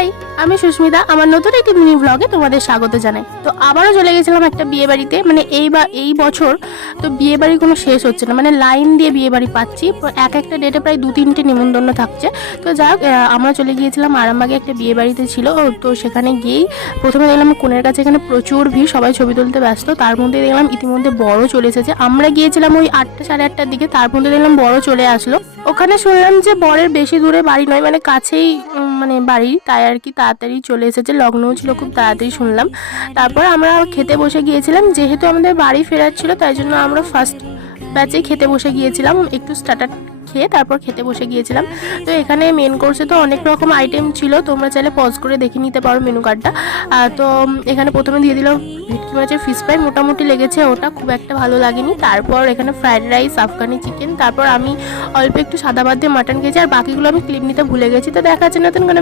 High, আমি সুস্মিতা। আমার নতুন একটি মিনি ব্লগে তোমাদের স্বাগত জানাই। তো আবারও চলে গেছিলাম একটা বিয়ে বাড়িতে, মানে এই বছর তো বিয়ে বাড়ি কোনো শেষ হচ্ছে না, মানে লাইন দিয়ে বিয়ে বাড়ি পাচ্ছি। এক একটা ডেটে প্রায় 2-3টে নিমন্ত্রণ থাকছে। তো যাই হোক, আমরা চলে গিয়েছিলাম আরামবাগে একটা বিয়ে বাড়িতে ছিল। তো সেখানে গিয়েই প্রথমে দেখলাম কনের কাছে এখানে প্রচুর ভিড়, সবাই ছবি তুলতে ব্যস্ত। তার মধ্যে দেখলাম ইতিমধ্যে বড় চলে এসেছে। আমরা গিয়েছিলাম ওই 8টা সাড়ে 8টার দিকে, তার মধ্যে দেখলাম বড় চলে আসলো। ওখানে শুনলাম যে বরের বেশি দূরে বাড়ি নয়, মানে কাছেই মানে বাড়ি, তাই আর কি তাড়াতাড়ি চলে এসেছে। লগ্নও ছিল খুব তাড়াতাড়ি শুনলাম। তারপর আমরা খেতে বসে গিয়েছিলাম, যেহেতু আমাদের বাড়ি ফেরার ছিল তাই জন্য আমরা ফার্স্ট ব্যাচে খেতে বসে গিয়েছিলাম। একটু স্টার্টার খেয়ে তারপর খেতে বসে গিয়েছিলাম। তো এখানে মেন কোর্সে তো অনেক রকম আইটেম ছিল, তোমরা চাইলে পজ করে দেখে নিতে পারো মেনু কার্ডটা। তো এখানে প্রথমে দিয়ে দিলাম ভেটকি মাছের ফিশ ফ্রাই, মোটামুটি লেগেছে, ওটা খুব একটা ভালো লাগেনি। তারপর এখানে ফ্রাইড রাইস, আফগানি চিকেন, তারপর আমি অল্প একটু সাদা ভাত দিয়ে মাটন খেয়েছি, আর বাকিগুলো আমি ক্লিপ নিতে ভুলে গেছি। তো দেখা যাচ্ছে নতুন কোনো